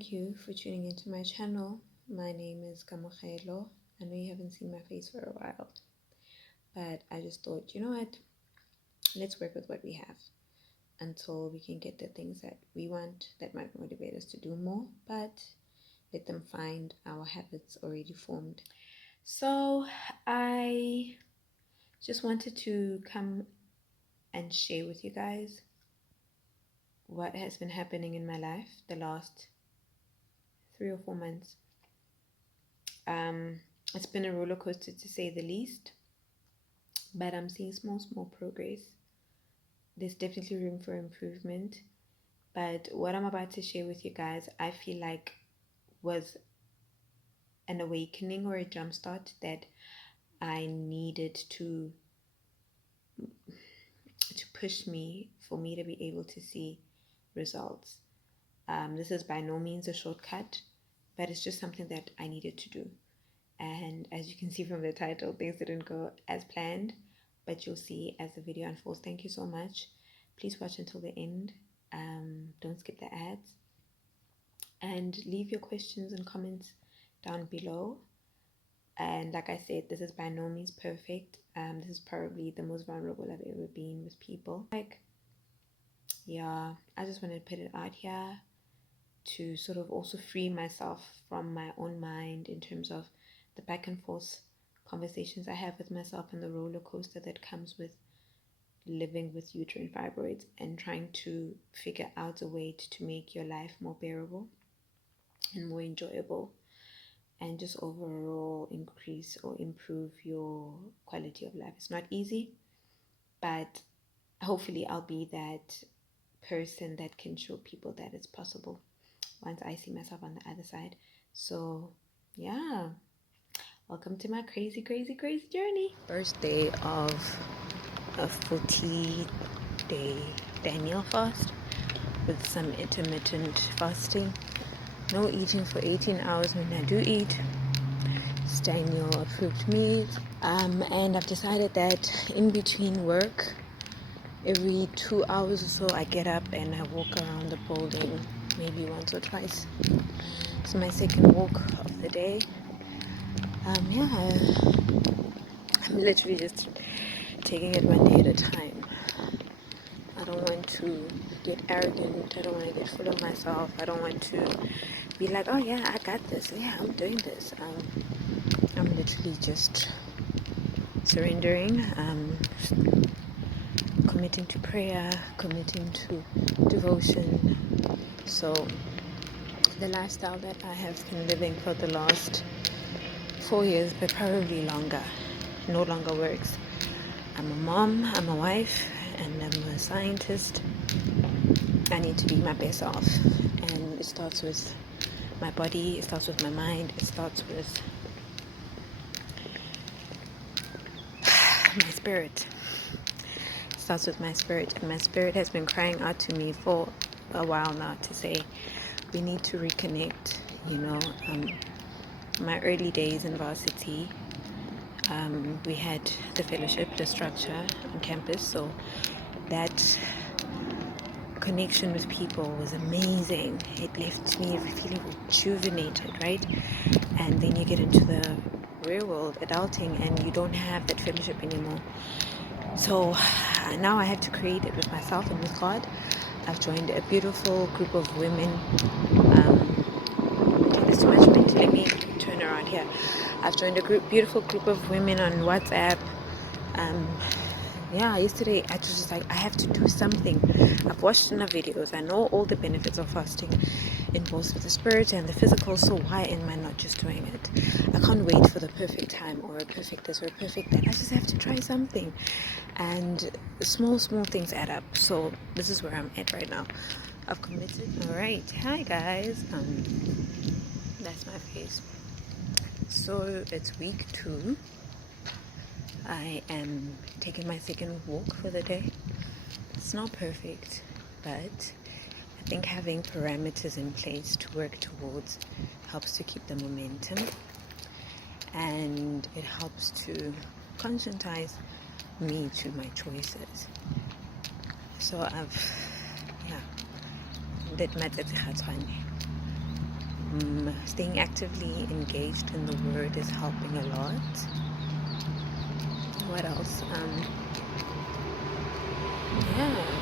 Thank you for tuning into my channel. My name is Kamogelo. I know you haven't seen my face for a while, but I just thought, you know what? Let's work with what we have until we can get the things that we want that might motivate us to do more, but let them find our habits already formed. So I just wanted to come and share with you guys what has been happening in my life the last 3 or 4 months. It's been a roller coaster to say the least, but I'm seeing small progress. There's definitely room for improvement, but what I'm about to share with you guys, I feel like was an awakening or a jumpstart that I needed to push me for me to be able to see results. This is by no means a shortcut, but it's just something that I needed to do. And as you can see from the title, things didn't go as planned, but you'll see as the video unfolds. Thank you so much. Please watch until the end. Don't skip the ads. And leave your questions and comments down below. And like I said, this is by no means perfect. This is probably the most vulnerable I've ever been with people. Yeah, I just want to put it out here to sort of also free myself from my own mind in terms of the back and forth conversations I have with myself and the roller coaster that comes with living with uterine fibroids and trying to figure out a way to make your life more bearable and more enjoyable and just overall increase or improve your quality of life. It's not easy, but hopefully I'll be that person that can show people that it's possible once I see myself on the other side. So yeah, welcome to my crazy journey. First day of a 40-day Daniel fast with some intermittent fasting. No eating for 18 hours when I do eat. It's Daniel approved meat. And I've decided that in between work, every 2 hours or so, I get up and I walk around the building maybe once or twice. It's my second walk of the day. I'm literally just taking it one day at a time. I don't want to get arrogant. I don't want to get full of myself. I don't want to be like, oh yeah, I got this. Yeah, I'm doing this. I'm literally just surrendering, committing to prayer, committing to devotion. So the lifestyle that I have been living for the last 4 years, but probably longer, no longer works. I'm a mom, I'm a wife, and I'm a scientist. I need to be my best self, and it starts with my body, it starts with my mind, it starts with my spirit. It starts with my spirit, and my spirit has been crying out to me for a while now to say we need to reconnect. My early days in varsity, we had the fellowship, the structure on campus, so that connection with people was amazing. It left me feeling rejuvenated, right? And then you get into the real world, adulting, and you don't have that fellowship anymore. So now I have to create it with myself and with God. I've joined a beautiful group of women. There's too much wind. Let me turn around here. I've joined a beautiful group of women on WhatsApp. Yesterday I just like, I have to do something. I've watched enough videos. I know all the benefits of fasting in both the spirit and the physical, so why am I not just doing it? I can't wait for the perfect time or a perfect this or a perfect that. I just have to try something, and small things add up. So this is where I'm at right now. I've committed. All right, hi guys. That's my face. So it's week 2. I am taking my second walk for the day. It's not perfect, but I think having parameters in place to work towards helps to keep the momentum, and it helps to conscientize me to my choices. So I've did my Staying actively engaged in the word is helping a lot. What else?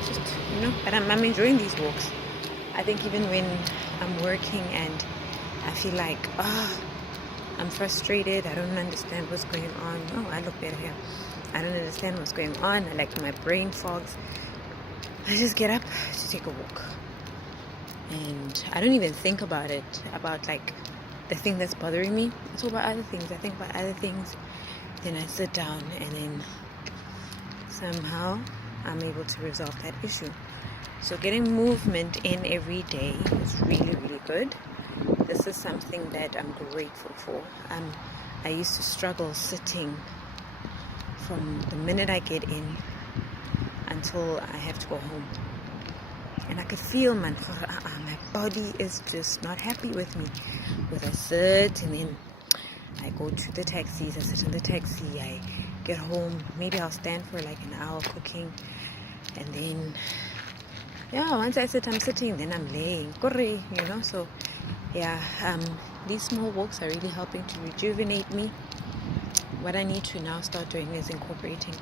Just, but I'm enjoying these walks. I think even when I'm working and I feel like, I'm frustrated, I don't understand what's going on. Oh, I look better here. I don't understand what's going on. My brain fogs. I just get up to take a walk. And I don't even think about it, about the thing that's bothering me. It's all about other things. I think about other things. Then I sit down and then somehow I'm able to resolve that issue. So getting movement in every day is really, really good. This is something that I'm grateful for. I used to struggle sitting from the minute I get in until I have to go home. And I could feel my body is just not happy with me. But I sit and then I go to the taxis, I sit in the taxi, I get home, maybe I'll stand for an hour cooking, and then once I sit, I'm sitting, then I'm laying, so these small walks are really helping to rejuvenate me. What I need to now start doing is incorporating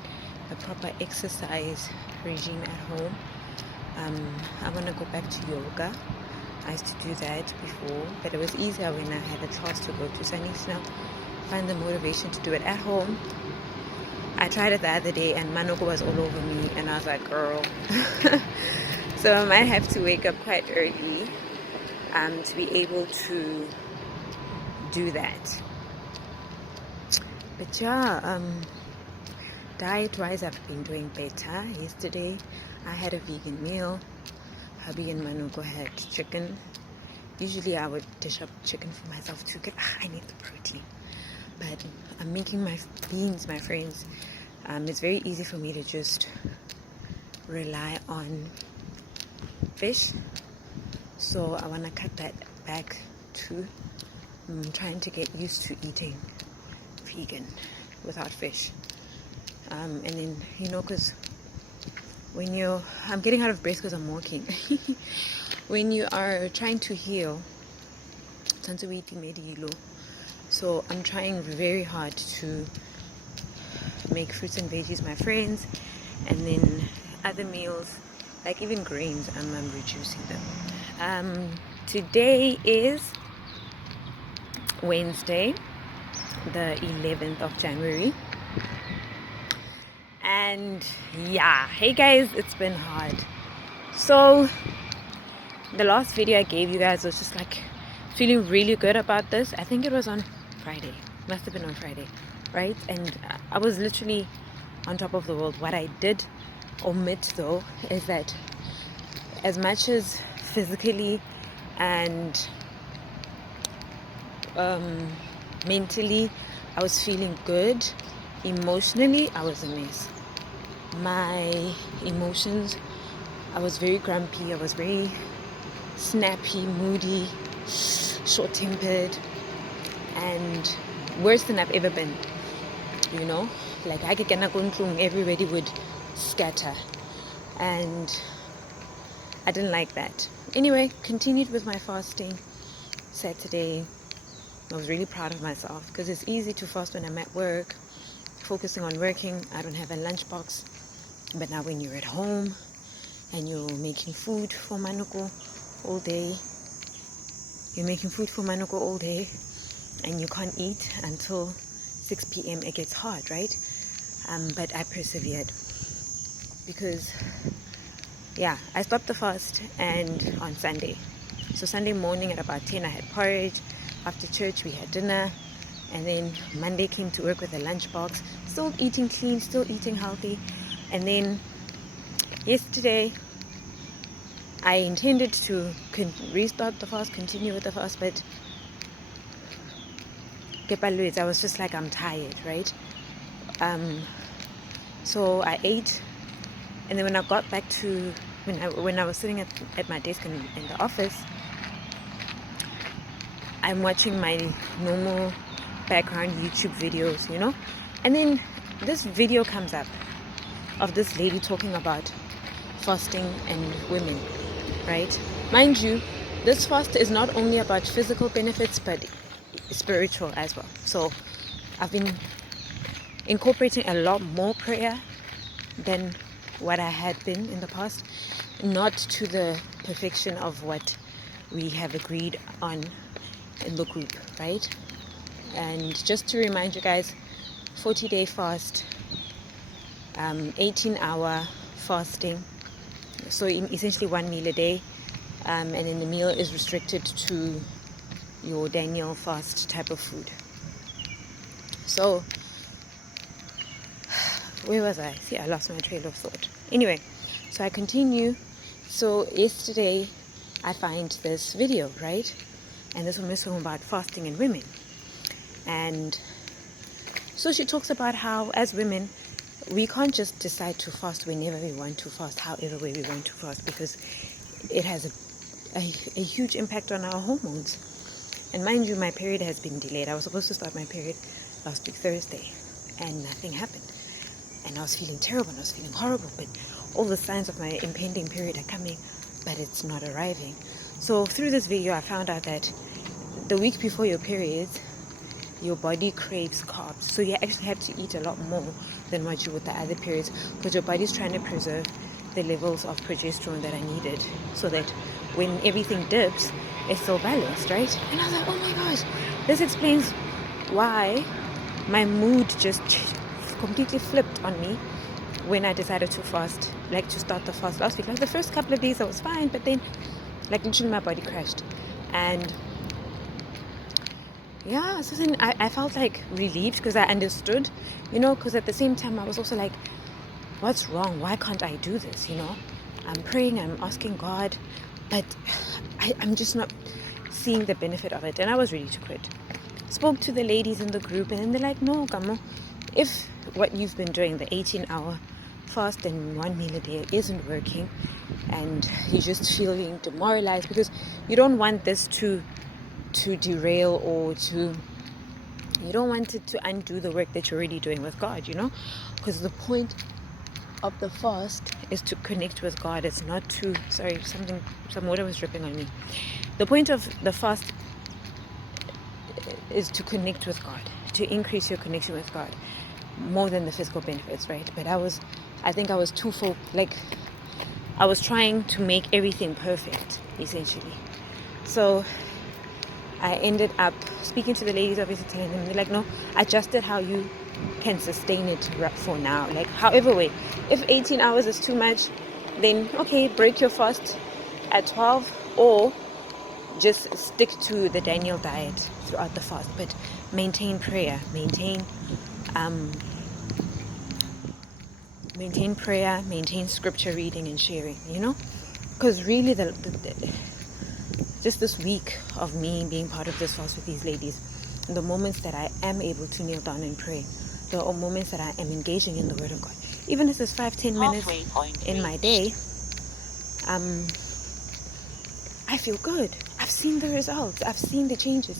a proper exercise regime at home. I want to go back to yoga. I used to do that before, but it was easier when I had a class to go to. So I need to now find the motivation to do it at home. I tried it the other day and Manoko was all over me and I was like, girl. So I might have to wake up quite early to be able to do that. But diet-wise, I've been doing better. Yesterday, I had a vegan meal. Hubby and Manoko had chicken. Usually, I would dish up chicken for myself too. I need the protein. But I'm making my beans, my friends. It's very easy for me to just rely on fish. So I want to cut that back too. I'm trying to get used to eating vegan without fish. And then, because when I'm getting out of breath because I'm walking. When you are trying to heal, so I'm trying very hard to make fruits and veggies my friends, and then other meals, like even grains, I'm reducing them. Today is Wednesday, the 11th of January. And hey guys, it's been hard. So the last video I gave you guys was just feeling really good about this. I think it was on Friday. Must have been on Friday, right? And I was literally on top of the world. What I did omit though is that as much as physically and mentally I was feeling good, emotionally I was a mess. My emotions, I was very grumpy, I was very snappy, moody, short-tempered, and worse than I've ever been. Everybody would scatter, and I didn't like that. Anyway, continued with my fasting. Saturday, I was really proud of myself because it's easy to fast when I'm at work, focusing on working. I don't have a lunchbox. But now when you're at home and you're making food for Manoko all day, and you can't eat until 6 p.m. it gets hard, right? But I persevered because I stopped the fast and on Sunday. So Sunday morning at about 10 I had porridge. After church we had dinner, and then Monday came to work with a lunchbox, still eating clean, still eating healthy. And then yesterday I intended to restart the fast, continue with the fast, but I was just I'm tired, right? So I ate, and then when I got back to when I was sitting at my desk in the office, I'm watching my normal background YouTube videos, and then this video comes up of this lady talking about fasting and women, right? Mind you, this fast is not only about physical benefits but spiritual as well. So I've been incorporating a lot more prayer than what I had been in the past, not to the perfection of what we have agreed on in the group, right? And just to remind you guys, 40-day fast, 18-hour fasting, so essentially 1 meal a day, and then the meal is restricted to your Daniel fast type of food. So where was I? See, I lost my trail of thought. Anyway, so I continue. So yesterday I find this video, right? And this one is talking about fasting in women. And so she talks about how as women, we can't just decide to fast whenever we want to fast, however way we want to fast, because it has a huge impact on our hormones. And mind you, my period has been delayed. I was supposed to start my period last week Thursday, and nothing happened. And I was feeling terrible, and I was feeling horrible, but all the signs of my impending period are coming, but it's not arriving. So through this video, I found out that the week before your periods, your body craves carbs. So you actually have to eat a lot more than what you would the other periods, because your body's trying to preserve the levels of progesterone that are needed so that when everything dips, it's still balanced, right? And I was like, oh my gosh, this explains why my mood just completely flipped on me when I decided to fast, like to start the fast last week. Like the first couple of days I was fine, but then like literally my body crashed. And yeah, so then I felt like relieved because I understood, because at the same time I was also like, what's wrong? Why can't I do this? I'm praying, I'm asking God, but I'm just not seeing the benefit of it. And I was ready to quit. Spoke to the ladies in the group, and then they're like, no, Kamo, if what you've been doing, the 18-hour fast and 1 meal a day, isn't working, and you're just feeling demoralized, because you don't want this to derail or you don't want it to undo the work that you're already doing with God, because the point of the fast is to connect with God. It's not to, sorry, some water was dripping on me. The point of the fast is to connect with God, to increase your connection with God more than the physical benefits, right? But I think I was twofold, like I was trying to make everything perfect, essentially. So I ended up speaking to the ladies, obviously telling them, they're like, no, adjust it how you can sustain it for now. Like, however way. If 18 hours is too much, then okay, break your fast at 12, or just stick to the Daniel diet throughout the fast. But maintain prayer, maintain prayer, maintain scripture reading and sharing, because really just this week of me being part of this fast with these ladies, the moments that I am able to kneel down and pray, there are moments that I am engaging in the Word of God. Even if it's 5-10 minutes in my day, I feel good. I've seen the results. I've seen the changes.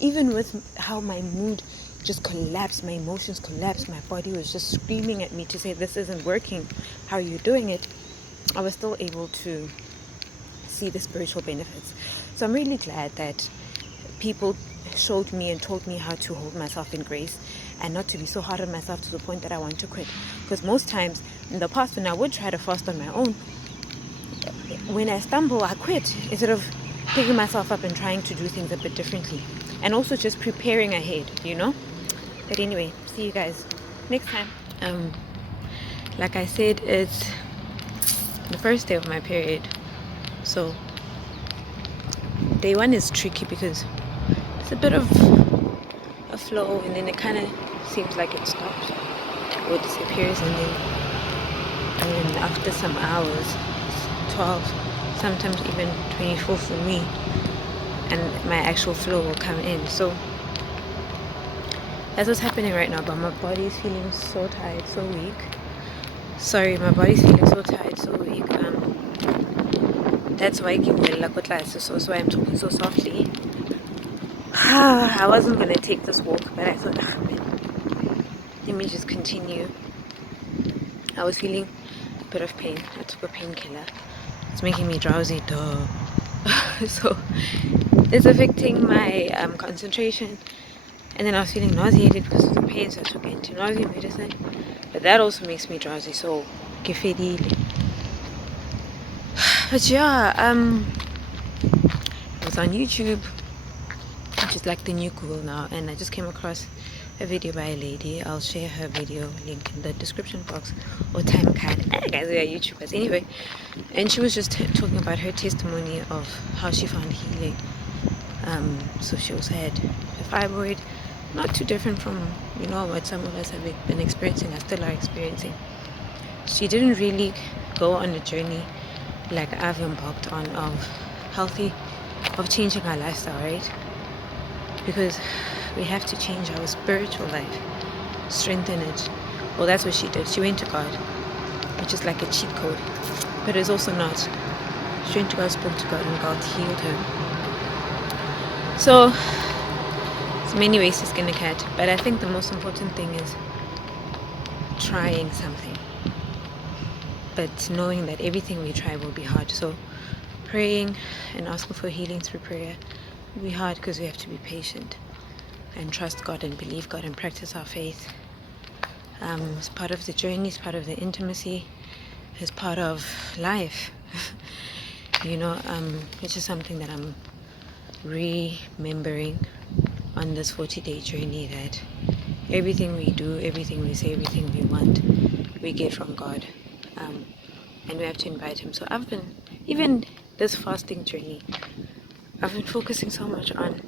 Even with how my mood just collapsed, my emotions collapsed, my body was just screaming at me to say, this isn't working, how are you doing it? I was still able to see the spiritual benefits. So I'm really glad that people showed me and told me how to hold myself in grace and not to be so hard on myself to the point that I want to quit. Because most times in the past, when I would try to fast on my own, when I stumble, I quit instead of picking myself up and trying to do things a bit differently, and also just preparing ahead, But anyway, see you guys next time. Like I said, it's the first day of my period, so day one is tricky because it's a bit of a flow, and then it kind of seems like it stops or disappears, and then after some hours, 12, sometimes even 24 for me, and my actual flow will come in. So that's what's happening right now, but my body is feeling so tired, so weak. My body's feeling so tired, so weak. That's why that's why I'm talking so softly. I wasn't gonna take this walk, but I thought, let me just continue. I was feeling a bit of pain. I took a painkiller. It's making me drowsy, duh. So it's affecting my concentration. And then I was feeling nauseated because of the pain, so I took anti-nausea medicine. But that also makes me drowsy, so kefedile. But yeah, I was on YouTube, which is like the new Google now, and I just came across a video by a lady. I'll share her video link in the description box, or time card. Hey guys, we are YouTubers anyway. And she was just talking about her testimony of how she found healing. So she also had a fibroid, not too different from what some of us have been experiencing, or still are experiencing. She didn't really go on a journey like I've embarked on of changing our lifestyle, right? Because we have to change our spiritual life, strengthen it. Well, that's what she did. She went to God, which is like a cheat code, but it's also not. She went to God, spoke to God, and God healed her. So there's many ways to skin a cat, but I think the most important thing is trying something, but knowing that everything we try will be hard. So praying and asking for healing through prayer will be hard because we have to be patient and trust God and believe God and practice our faith. It's part of the journey, it's part of the intimacy, it's part of life. It's just something that I'm remembering on this 40-day journey, that everything we do, everything we say, everything we want, we get from God, and we have to invite Him. So I've been, even this fasting journey, I've been focusing so much on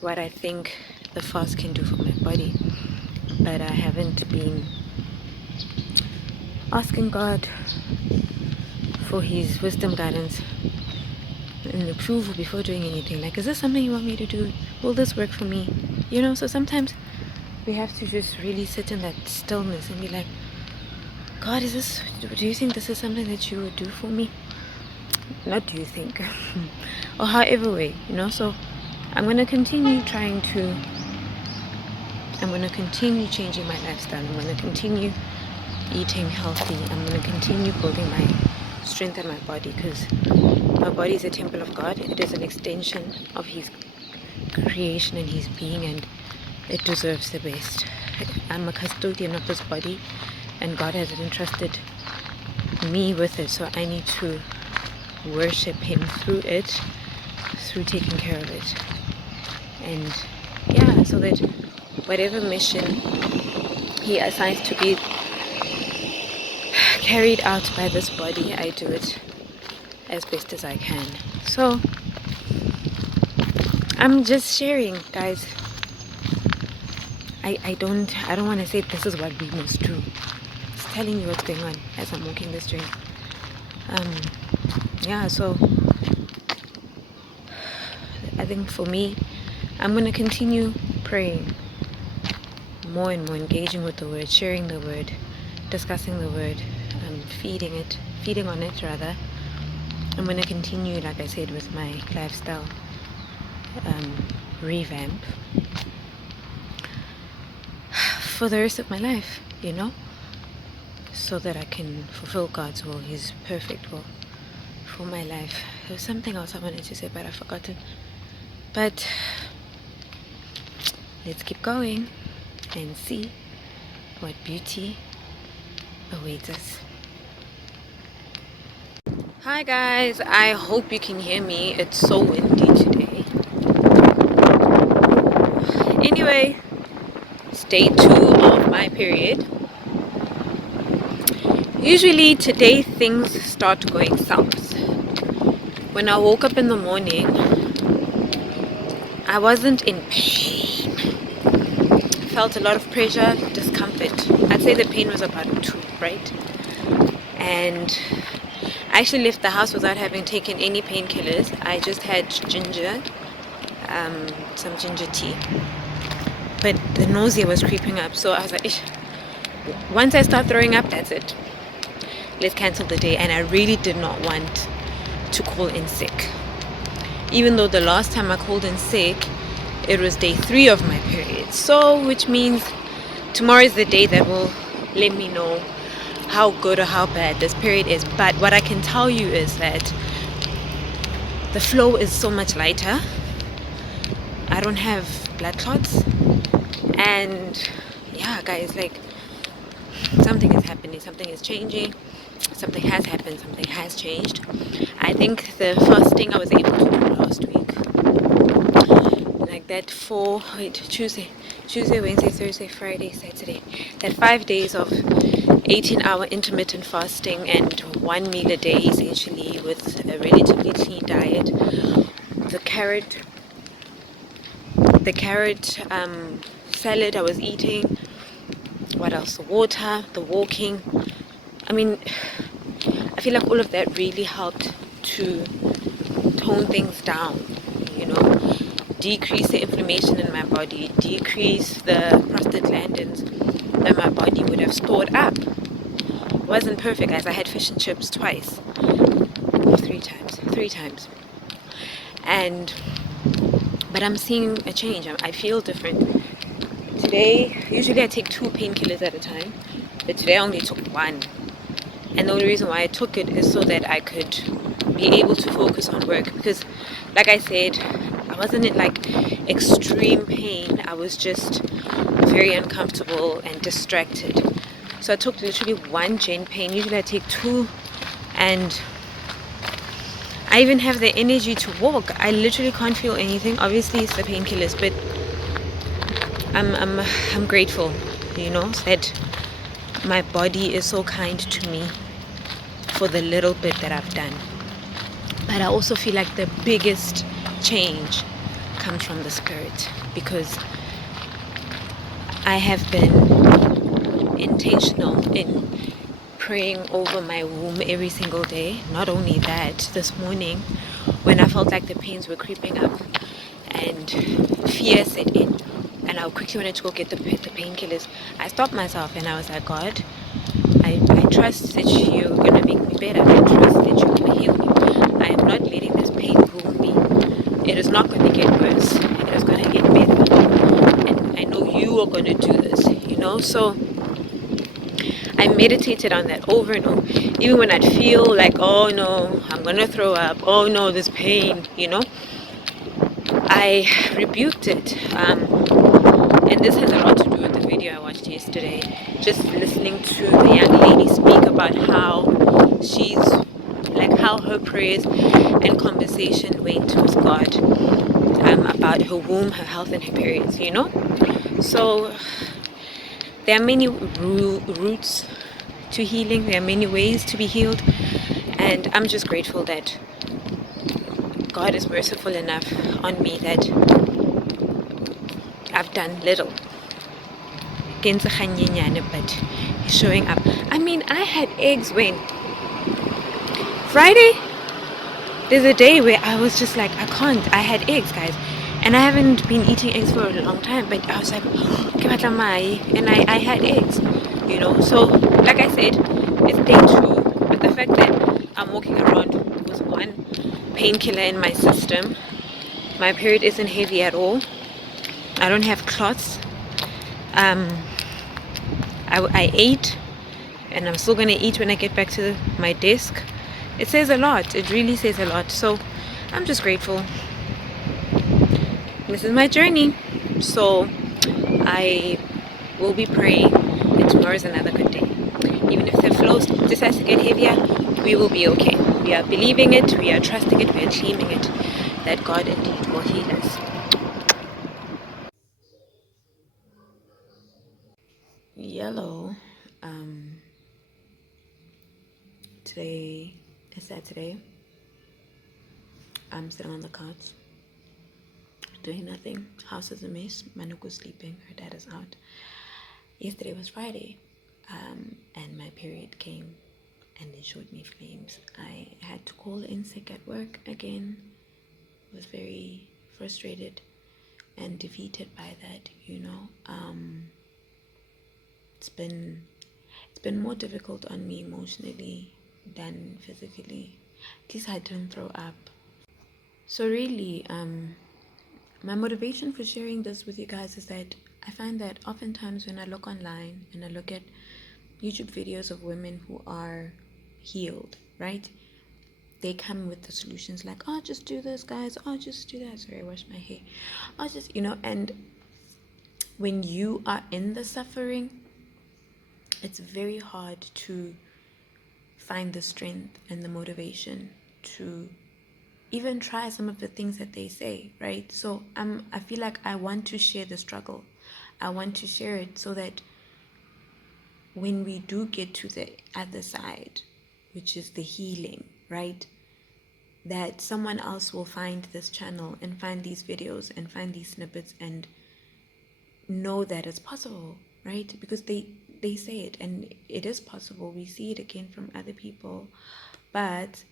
what I think the fast can do for my body, but I haven't been asking God for His wisdom, guidance, and approval before doing anything. Like, is this something you want me to do? Will this work for me? So sometimes we have to just really sit in that stillness and be like, God, do you think this is something that you would do for me? Not do you think, or however way, so I'm going to continue changing my lifestyle. I'm going to continue eating healthy. I'm going to continue building my strength in my body, because my body is a temple of God. It is an extension of His creation and His being, and it deserves the best. I'm a custodian of this body, and God has entrusted me with it, so I need to worship Him through it, through taking care of it. And so that whatever mission He assigns to be carried out by this body, I do it as best as I can. So I'm just sharing, guys. I don't want to say this is what we must do. Just telling you what's going on as I'm walking this journey. So I think for me, I'm going to continue praying more and more, engaging with the word, sharing the word, discussing the word, feeding on it rather. I'm going to continue, like I said, with my lifestyle revamp for the rest of my life, so that I can fulfill God's will, His perfect will for my life. There's something else I wanted to say, but I've forgotten. But let's keep going and see what beauty awaits us. Hi guys, I hope you can hear me. It's so windy today. Anyway, stage 2 of my period. Usually today things start going south. When I woke up in the morning, I wasn't in pain. I felt a lot of pressure, discomfort. I'd say the pain was about 2, right? And I actually left the house without having taken any painkillers. I just had ginger, some ginger tea. But the nausea was creeping up, so I was like, once I start throwing up, that's it. Let's cancel the day. And I really did not want to call in sick. Even though the last time I called in sick, it was day 3 of my period. So, which means tomorrow is the day that will let me know how good or how bad this period is. But what I can tell you is that the flow is so much lighter. I don't have blood clots. And yeah, guys, like, something is happening, something is changing, something has happened, something has changed. I think the first thing I was able to do last week, like that Tuesday, Wednesday, Thursday, Friday, Saturday, that 5 days of 18-hour intermittent fasting and one meal a day, essentially, with a relatively clean diet. The carrot salad I was eating. What else? The water, the walking. I mean, I feel like all of that really helped to tone things down, you know, decrease the inflammation in my body, decrease the prostaglandins that my body would have stored up. It wasn't perfect, guys. I had fish and chips twice, three times, and but I'm seeing a change. I feel different today. Usually I take 2 painkillers at a time, but today I only took 1. And the only reason why I took it is so that I could be able to focus on work. Because, like I said, I wasn't in like extreme pain. I was just very uncomfortable and distracted. So I took literally 1 gen pain. Usually I take 2, and I even have the energy to walk. I literally can't feel anything. Obviously, it's the painkillers, but I'm grateful, that my body is so kind to me for the little bit that I've done. But I also feel like the biggest change comes from the spirit, because I have been intentional in praying over my womb every single day. Not only that, this morning when I felt like the pains were creeping up and fear set in, and I quickly wanted to go get the painkillers, I stopped myself and I was like, God, I trust that you're going to make me better. I trust that you're going to heal me. I am not letting this pain rule me. It is not going to get worse. It is going to get better. And I know you are going to do this, So I meditated on that over and over. Even when I'd feel like, oh no, I'm going to throw up. Oh no, this pain, I rebuked it. And this has a lot to do with the video I watched yesterday. Just listening to the young lady speak about how how her prayers and conversation went with God about her womb, her health, and her periods, So there are many routes to healing. There are many ways to be healed. And I'm just grateful that God is merciful enough on me that I've done little. But he's showing up. I mean, I had eggs when? Friday? There's a day where I was just like, I can't. I had eggs, guys. And I haven't been eating eggs for a long time. But I was like, and I had eggs, So, like I said, it's day 2. But the fact that I'm walking around with 1 painkiller in my system, my period isn't heavy at all. I don't have clots. I ate, and I'm still going to eat when I get back to my desk. It says a lot. It really says a lot. So I'm just grateful. This is my journey. So I will be praying, and tomorrow is another good day. Even if the flow decides to get heavier, we will be okay. We are believing it, we are trusting it, we are claiming it, that God indeed will heal us. Yellow. Today is Saturday. I'm sitting on the couch doing nothing. House is a mess. Manuku's sleeping. Her dad is out. Yesterday was Friday, and my period came, and it showed me flames. I had to call in sick at work again. Was very frustrated and defeated by that. It's been more difficult on me emotionally than physically. At least I didn't throw up. So really, my motivation for sharing this with you guys is that I find that oftentimes when I look online and I look at YouTube videos of women who are healed, right? they come with the solutions like, oh, just do this, guys. Oh, just do that. Sorry, I washed my hair. Oh, just, and when you are in the suffering, it's very hard to find the strength and the motivation to even try some of the things that they say, right? So I feel like I want to share the struggle. I want to share it so that when we do get to the other side, which is the healing, right, that someone else will find this channel and find these videos and find these snippets and know that it's possible, right? Because they say it, and it is possible. We see it again from other people. But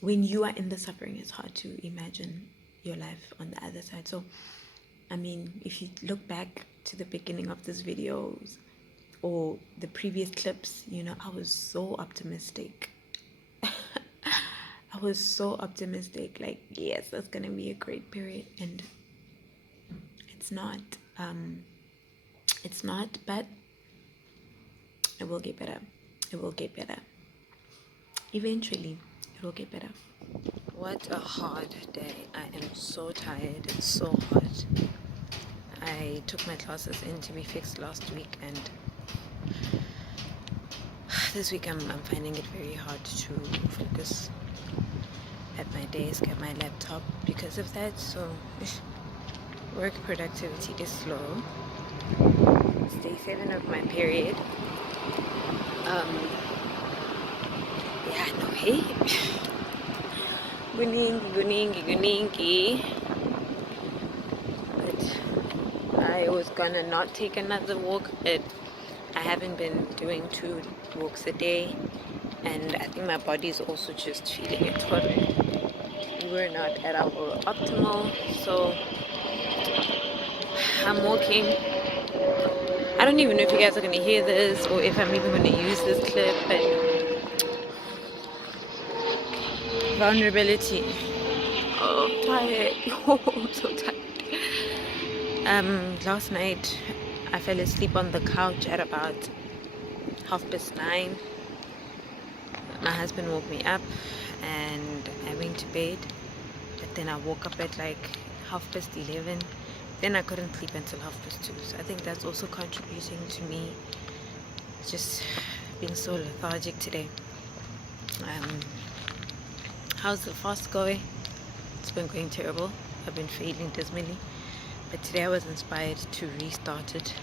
when you are in the suffering, it's hard to imagine your life on the other side. So I mean, if you look back to the beginning of these videos or the previous clips, I was so optimistic. I was so optimistic, like, yes, that's gonna be a great period, and it's not. It's not, but it will get better. It will get better. Eventually, it will get better. What a hard day. I am so tired. It's so hot. I took my classes in to be fixed last week, and this week I'm finding it very hard to focus at my desk, at my laptop because of that. So work productivity is slow. It's day 7 of my period. Yeah, no, hey. Guningi. But I was gonna not take another walk, but I haven't been doing 2 walks a day, and I think my body is also just feeling it for me. We're not at our optimal, so I'm walking. I don't even know if you guys are gonna hear this or if I'm even gonna use this clip, but vulnerability. Oh, I'm tired. Oh, I'm so tired. Last night I fell asleep on the couch at about 9:30. My husband woke me up and I went to bed, but then I woke up at like 11:30. Then I couldn't sleep until 2:30. So I think that's also contributing to me just being so lethargic today. How's the fast going? It's been going terrible. I've been failing dismally, but today I was inspired to restart it.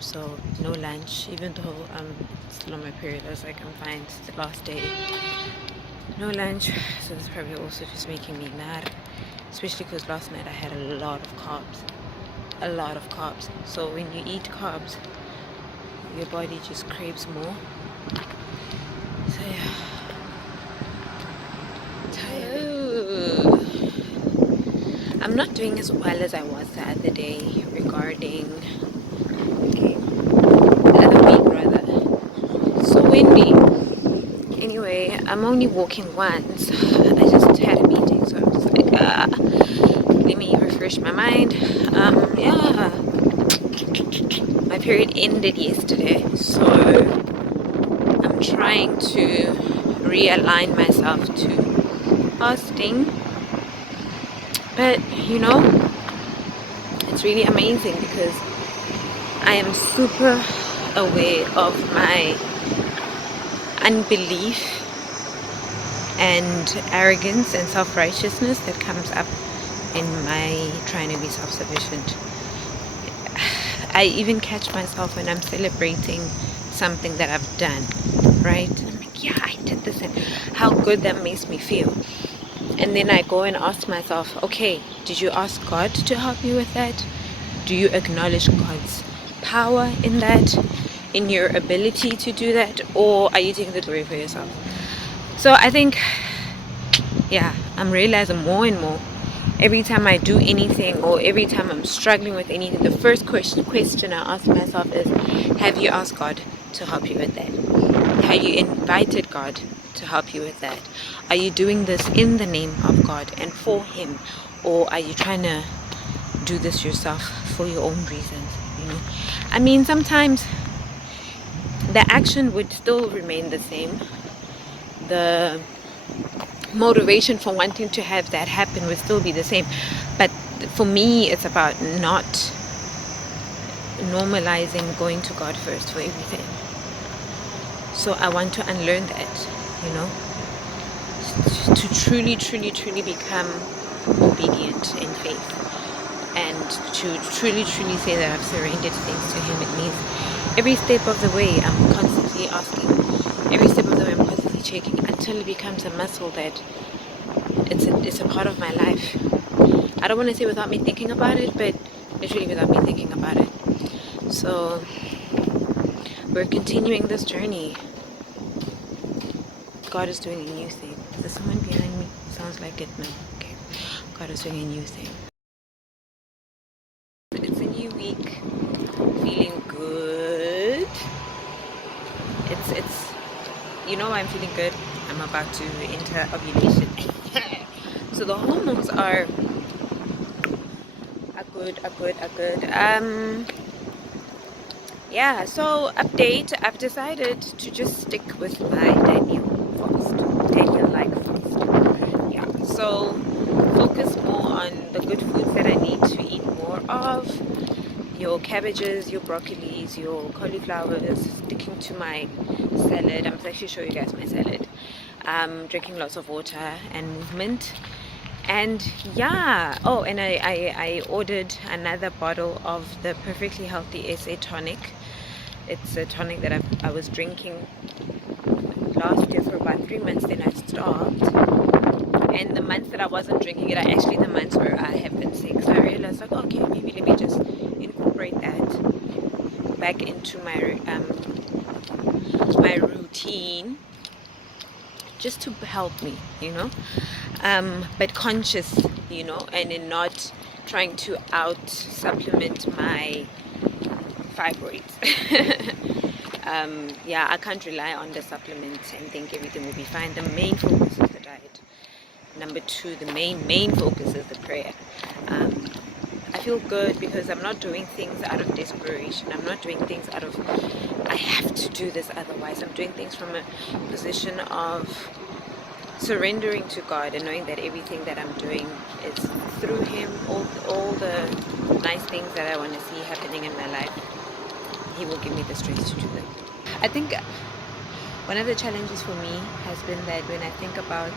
So no lunch, even though I'm still on my period. I was like, I'm fine, it's the last day. No lunch, so that's probably also just making me mad, especially because last night I had a lot of carbs. So when you eat carbs, your body just craves more. So yeah, tired. I'm not doing as well as I was the other day regarding the other week rather. So windy. Anyway, I'm only walking once. I just had a meeting, so I was like, let me refresh my mind. Yeah, my period ended yesterday, so I'm trying to realign myself to fasting. But it's really amazing because I am super aware of my unbelief and arrogance and self-righteousness that comes up in my trying to be self-sufficient. I even catch myself when I'm celebrating something that I've done, right? And I'm like, yeah, I did this, and how good that makes me feel. And then I go and ask myself, okay, did you ask God to help you with that? Do you acknowledge God's power in that, in your ability to do that, or are you taking the glory for yourself? So I think, yeah, I'm realizing more and more every time I do anything or every time I'm struggling with anything, the first question I ask myself is, have you asked God to help you with that? Have you invited God to help you with that? Are you doing this in the name of God and for Him, or are you trying to do this yourself for your own reasons? I mean, sometimes the action would still remain the same, the motivation for wanting to have that happen would still be the same. But for me, it's about not normalizing going to God first for everything. So I want to unlearn that, you know, to truly, truly, truly become obedient in faith, and to truly, truly say that I've surrendered things to Him. It means every step of the way I'm constantly asking, every step of the way I'm constantly checking, until it becomes a muscle that it's a part of my life. I don't want to say without me thinking about it, but literally without me thinking about it. So we're continuing this journey. God is doing a new thing. Is there someone behind me? Sounds like it. No. Okay. God is doing a new thing. It's a new week. Feeling good. It's you know why I'm feeling good? I'm about to enter ovulation. So the hormones are good. Yeah, so update, I've decided to just stick with my Daniel fast. Daniel-like fast. Yeah, so focus more on the good foods that I need to eat more of. Your cabbages, your broccolis, your cauliflowers, sticking to my salad. I'm actually show you guys my salad. Drinking lots of water and movement. And yeah, oh, and I ordered another bottle of the Perfectly Healthy SA tonic. It's a tonic that I was drinking last year for about 3 months, then I stopped. And the months that I wasn't drinking it are actually the months where I have been sick. So I realized, like, okay, maybe let me just incorporate that back into my routine, just to help me, you know, but conscious, you know, and in not trying to out supplement my fibroids. Yeah, I can't rely on the supplements and think everything will be fine. The main focus is the diet. Number two, the main focus is the prayer. I feel good because I'm not doing things out of desperation. I'm not doing things out of, I have to do this otherwise. I'm doing things from a position of surrendering to God and knowing that everything that I'm doing is through Him. All the nice things that I want to see happening in my life, He will give me the strength to do them. I think one of the challenges for me has been that when I think about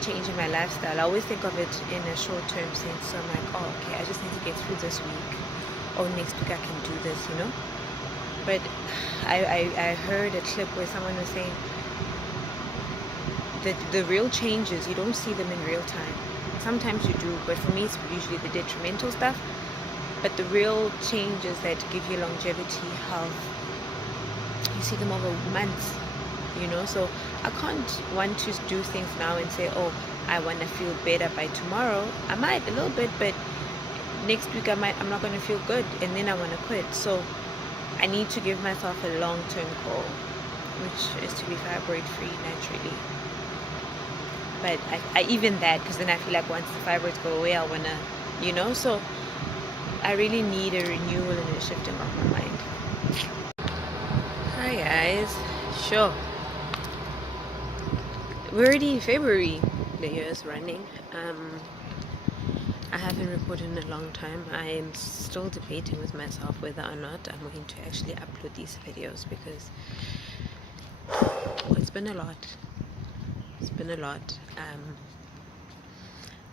changing my lifestyle, I always think of it in a short-term sense. So I'm like, oh, okay, I just need to get through this week, or next week I can do this, you know. But I heard a clip where someone was saying that the real changes, you don't see them in real time. Sometimes you do, but for me it's usually the detrimental stuff. But the real changes that give you longevity, health, you see them over months, you know. So I can't want to do things now and say, oh, I want to feel better by tomorrow. I might a little bit, but next week I'm not going to feel good, and then I want to quit. So I need to give myself a long-term goal, which is to be fibroid free naturally. But I even that, because then I feel like once the fibroids go away, I want to, you know. So I really need a renewal and a shifting of my mind. Hi guys. Sure. We're already in February. The year is running. I haven't recorded in a long time. I am still debating with myself whether or not I'm going to actually upload these videos, because it's been a lot. It's been a lot.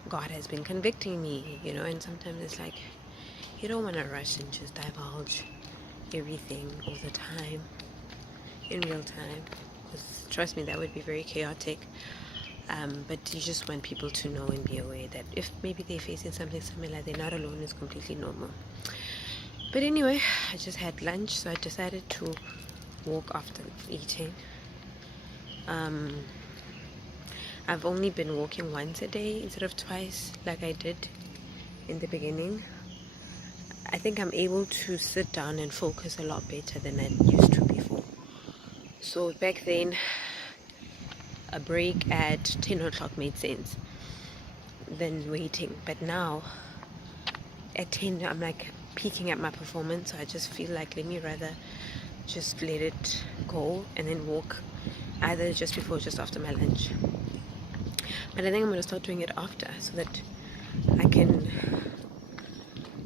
God has been convicting me, you know, and sometimes it's like you don't want to rush and just divulge everything all the time in real time, because trust me, that would be very chaotic. But you just want people to know and be aware that if maybe they're facing something similar, they're not alone. It's completely normal. But anyway, I just had lunch, so I decided to walk after eating. I've only been walking once a day instead of twice like I did in the beginning. I think I'm able to sit down and focus a lot better than I used to before. So back then, a break at 10 o'clock made sense than waiting. But now, at 10, I'm like peaking at my performance. So I just feel like, let me rather just let it go and then walk either just before or just after my lunch. But I think I'm going to start doing it after, so that I can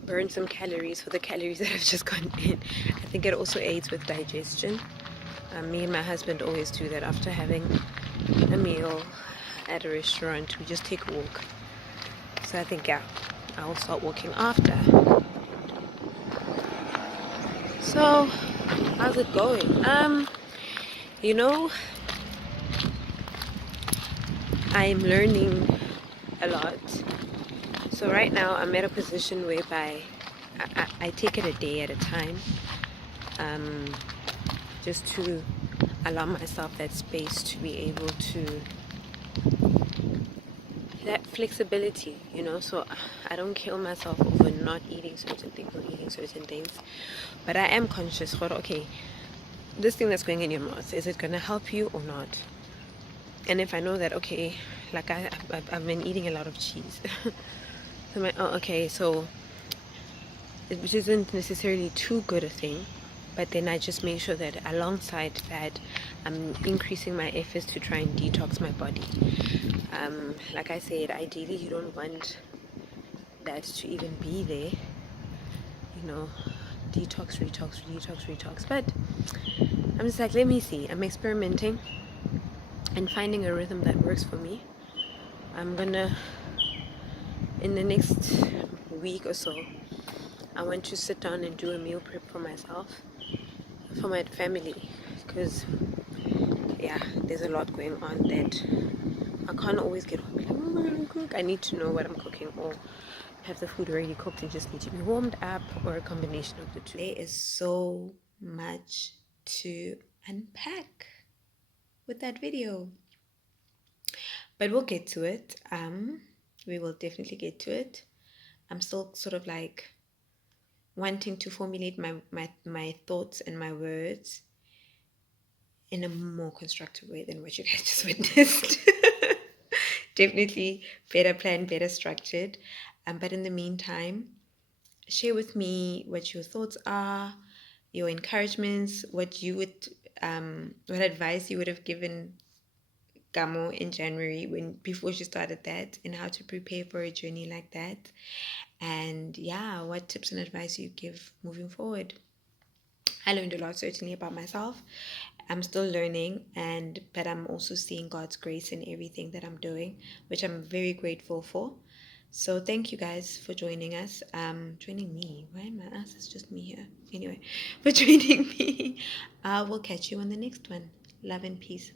burn some calories for the calories that have just gone in. I think it also aids with digestion. Me and my husband always do that after having a meal at a restaurant. We just take a walk. So I think, yeah, I'll start walking after. So, how's it going? You know, I'm learning a lot. So right now I'm at a position whereby I take it a day at a time, just to allow myself that space to be able to, that flexibility, so I don't kill myself over not eating certain things or eating certain things. But I am conscious, okay, this thing that's going in your mouth, is it going to help you or not? And if I know that, okay, like I've been eating a lot of cheese. So I'm like, oh, okay, so which isn't necessarily too good a thing, but then I just make sure that alongside that, I'm increasing my efforts to try and detox my body. Like I said, ideally you don't want that to even be there, detox, detox. But I'm just like, let me see. I'm experimenting and finding a rhythm that works for me. I'm gonna, in the next week or so, I want to sit down and do a meal prep for myself, for my family, because yeah, there's a lot going on that I can't always get home like, oh, I'm gonna cook. I need to know what I'm cooking, or have the food already cooked and just need to be warmed up, or a combination of the two. There is so much to unpack with that video, but we'll get to it. We will definitely get to it. I'm still sort of like wanting to formulate my thoughts and my words in a more constructive way than what you guys just witnessed. Definitely better planned, better structured. But in the meantime, share with me what your thoughts are, your encouragements, what advice you would have given Gamo in January before she started that, and how to prepare for a journey like that. And yeah, what tips and advice you give moving forward. I learned a lot, certainly, about myself. I'm still learning, but I'm also seeing God's grace in everything that I'm doing, which I'm very grateful for. So thank you guys for joining us. Joining me. Why my ass? It's just me here. Anyway, for joining me. We'll catch you on the next one. Love and peace.